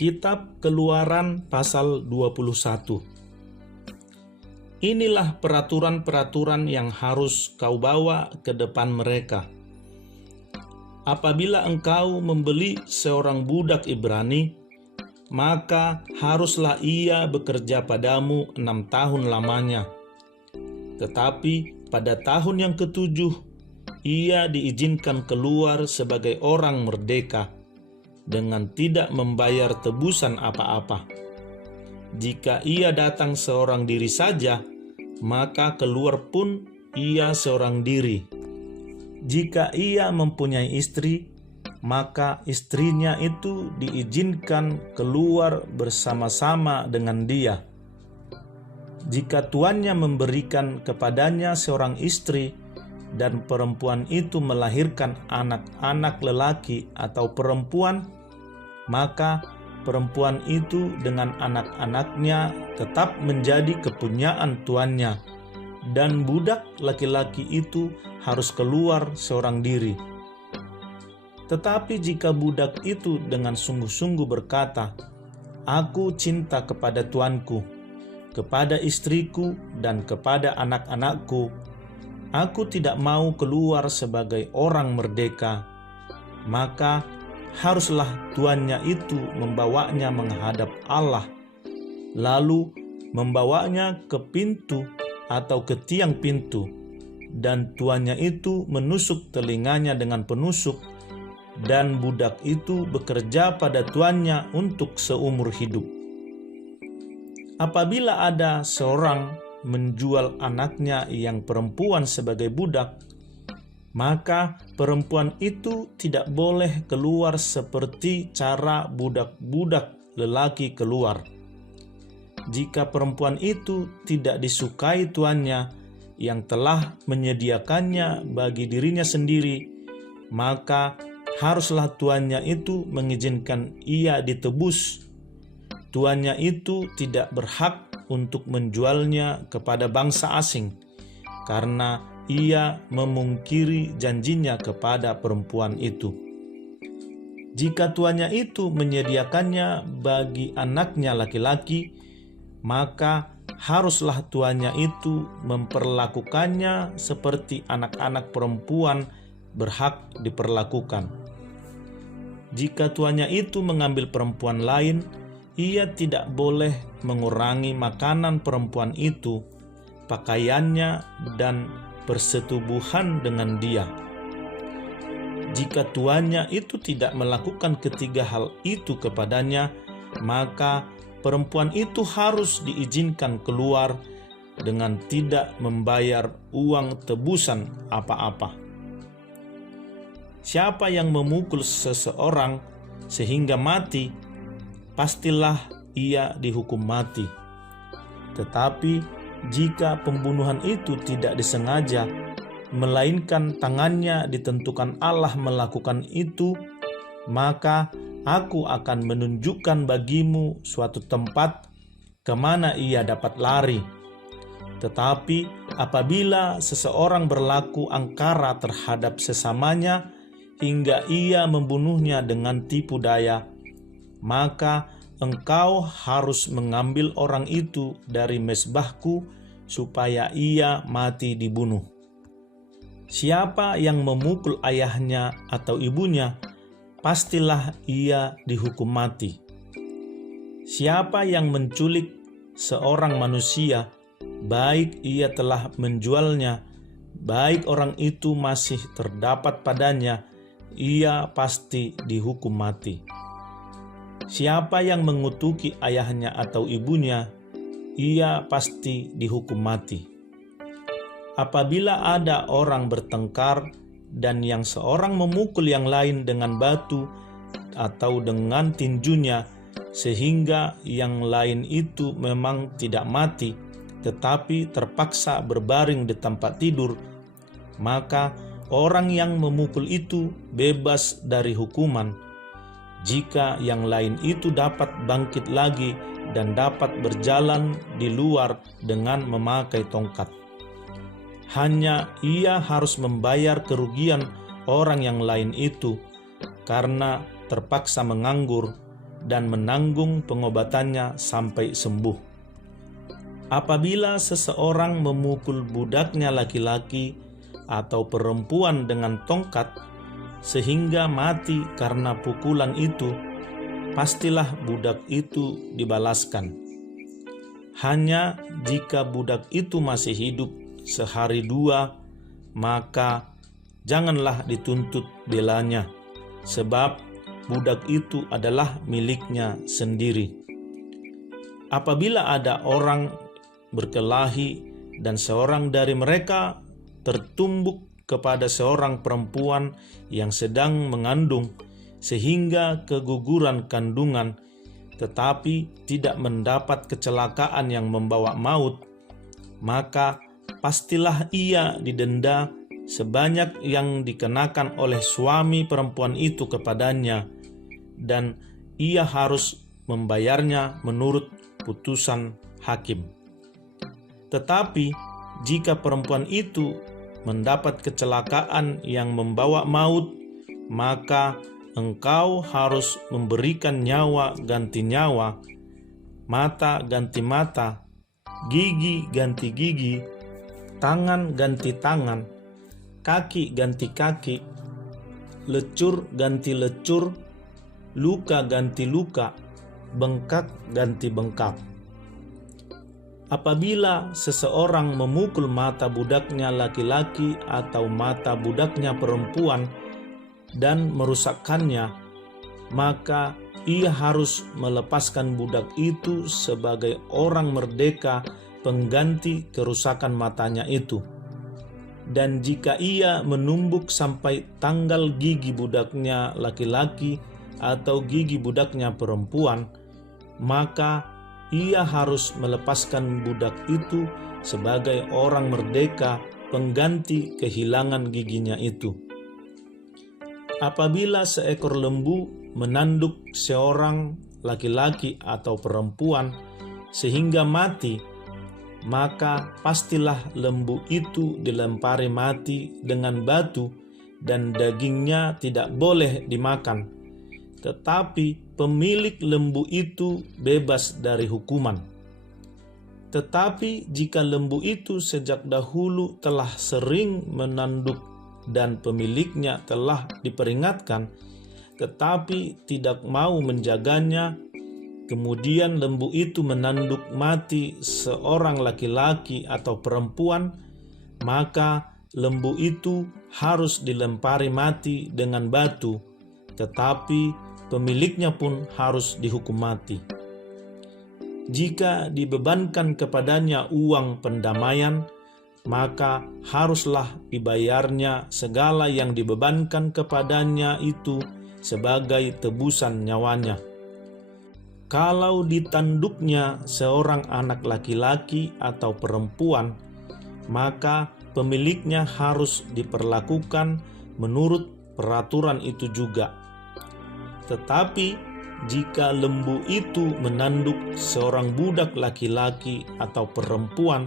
Kitab Keluaran pasal 21. Inilah peraturan-peraturan yang harus kau bawa ke depan mereka. Apabila engkau membeli seorang budak Ibrani, maka haruslah ia bekerja padamu 6 tahun lamanya. Tetapi pada tahun yang ke-7, ia diizinkan keluar sebagai orang merdeka dengan tidak membayar tebusan apa-apa. Jika ia datang seorang diri saja, maka keluar pun ia seorang diri. Jika ia mempunyai istri, maka istrinya itu diizinkan keluar bersama-sama dengan dia. Jika tuannya memberikan kepadanya seorang istri dan perempuan itu melahirkan anak-anak lelaki atau perempuan, maka perempuan itu dengan anak-anaknya tetap menjadi kepunyaan tuannya, dan budak laki-laki itu harus keluar seorang diri. Tetapi jika budak itu dengan sungguh-sungguh berkata, "Aku cinta kepada tuanku, kepada istriku, dan kepada anak-anakku, aku tidak mau keluar sebagai orang merdeka," maka haruslah tuannya itu membawanya menghadap Allah, lalu membawanya ke pintu atau ke tiang pintu, dan tuannya itu menusuk telinganya dengan penusuk, dan budak itu bekerja pada tuannya untuk seumur hidup. Apabila ada seorang menjual anaknya yang perempuan sebagai budak, maka perempuan itu tidak boleh keluar seperti cara budak-budak lelaki keluar. Jika perempuan itu tidak disukai tuannya yang telah menyediakannya bagi dirinya sendiri, maka haruslah tuannya itu mengizinkan ia ditebus. Tuannya itu tidak berhak untuk menjualnya kepada bangsa asing, karena ia memungkiri janjinya kepada perempuan itu. Jika tuannya itu menyediakannya bagi anaknya laki-laki, maka haruslah tuannya itu memperlakukannya seperti anak-anak perempuan berhak diperlakukan. Jika tuannya itu mengambil perempuan lain, ia tidak boleh mengurangi makanan perempuan itu, pakaiannya, dan persetubuhan dengan dia. Jika tuannya itu tidak melakukan ketiga hal itu kepadanya, maka perempuan itu harus diizinkan keluar dengan tidak membayar uang tebusan apa-apa. Siapa yang memukul seseorang sehingga mati, pastilah ia dihukum mati. Tetapi jika pembunuhan itu tidak disengaja, melainkan tangannya ditentukan Allah melakukan itu, maka aku akan menunjukkan bagimu suatu tempat kemana ia dapat lari. Tetapi apabila seseorang berlaku angkara terhadap sesamanya hingga ia membunuhnya dengan tipu daya, maka engkau harus mengambil orang itu dari mezbahku supaya ia mati dibunuh. Siapa yang memukul ayahnya atau ibunya, pastilah ia dihukum mati. Siapa yang menculik seorang manusia, baik ia telah menjualnya, baik orang itu masih terdapat padanya, ia pasti dihukum mati. Siapa yang mengutuki ayahnya atau ibunya, ia pasti dihukum mati. Apabila ada orang bertengkar dan yang seorang memukul yang lain dengan batu atau dengan tinjunya, sehingga yang lain itu memang tidak mati, tetapi terpaksa berbaring di tempat tidur, maka orang yang memukul itu bebas dari hukuman. Jika yang lain itu dapat bangkit lagi dan dapat berjalan di luar dengan memakai tongkat, hanya ia harus membayar kerugian orang yang lain itu karena terpaksa menganggur, dan menanggung pengobatannya sampai sembuh. Apabila seseorang memukul budaknya laki-laki atau perempuan dengan tongkat sehingga mati karena pukulan itu, pastilah budak itu dibalaskan. Hanya jika budak itu masih hidup sehari dua, maka janganlah dituntut belanya, sebab budak itu adalah miliknya sendiri. Apabila ada orang berkelahi dan seorang dari mereka tertumbuk kepada seorang perempuan yang sedang mengandung sehingga keguguran kandungan, tetapi tidak mendapat kecelakaan yang membawa maut, maka pastilah ia didenda sebanyak yang dikenakan oleh suami perempuan itu kepadanya, dan ia harus membayarnya menurut putusan hakim. Tetapi jika perempuan itu mendapat kecelakaan yang membawa maut, maka engkau harus memberikan nyawa ganti nyawa, mata ganti mata, gigi ganti gigi, tangan ganti tangan, kaki ganti kaki, lecur ganti lecur, luka ganti luka, bengkak ganti bengkak. Apabila seseorang memukul mata budaknya laki-laki atau mata budaknya perempuan dan merusakkannya, maka ia harus melepaskan budak itu sebagai orang merdeka pengganti kerusakan matanya itu. Dan jika ia menumbuk sampai tanggal gigi budaknya laki-laki atau gigi budaknya perempuan, maka ia harus melepaskan budak itu sebagai orang merdeka pengganti kehilangan giginya itu. Apabila seekor lembu menanduk seorang laki-laki atau perempuan sehingga mati, maka pastilah lembu itu dilempari mati dengan batu dan dagingnya tidak boleh dimakan. Tetapi pemilik lembu itu bebas dari hukuman. Tetapi jika lembu itu sejak dahulu telah sering menanduk dan pemiliknya telah diperingatkan, tetapi tidak mau menjaganya, kemudian lembu itu menanduk mati seorang laki-laki atau perempuan, maka lembu itu harus dilempari mati dengan batu, tetapi pemiliknya pun harus dihukum mati. Jika dibebankan kepadanya uang pendamaian, maka haruslah dibayarnya segala yang dibebankan kepadanya itu sebagai tebusan nyawanya. Kalau ditanduknya seorang anak laki-laki atau perempuan, maka pemiliknya harus diperlakukan menurut peraturan itu juga. Tetapi jika lembu itu menanduk seorang budak laki-laki atau perempuan,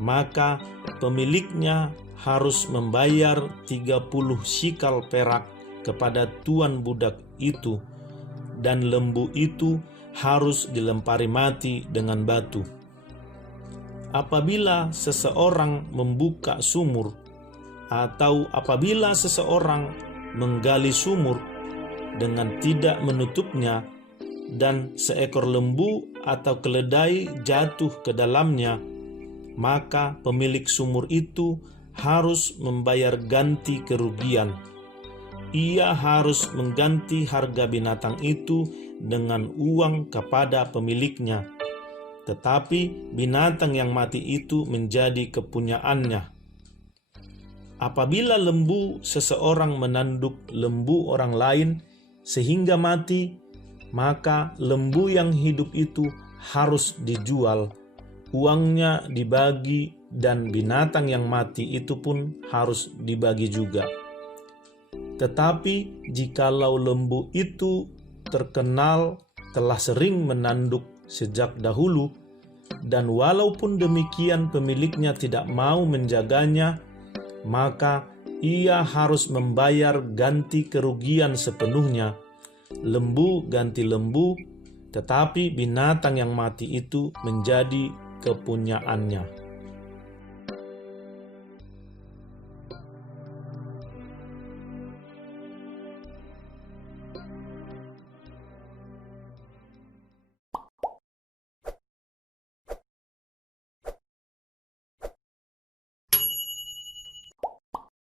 maka pemiliknya harus membayar 30 shikal perak kepada tuan budak itu, dan lembu itu harus dilempari mati dengan batu. Apabila seseorang membuka sumur, atau apabila seseorang menggali sumur dengan tidak menutupnya, dan seekor lembu atau keledai jatuh ke dalamnya, maka pemilik sumur itu harus membayar ganti kerugian. Ia harus mengganti harga binatang itu dengan uang kepada pemiliknya, tetapi binatang yang mati itu menjadi kepunyaannya. Apabila lembu seseorang menanduk lembu orang lain sehingga mati, maka lembu yang hidup itu harus dijual, uangnya dibagi, dan binatang yang mati itu pun harus dibagi juga. Tetapi jikalau lembu itu terkenal telah sering menanduk sejak dahulu, dan walaupun demikian pemiliknya tidak mau menjaganya, maka ia harus membayar ganti kerugian sepenuhnya, lembu ganti lembu, tetapi binatang yang mati itu menjadi kepunyaannya.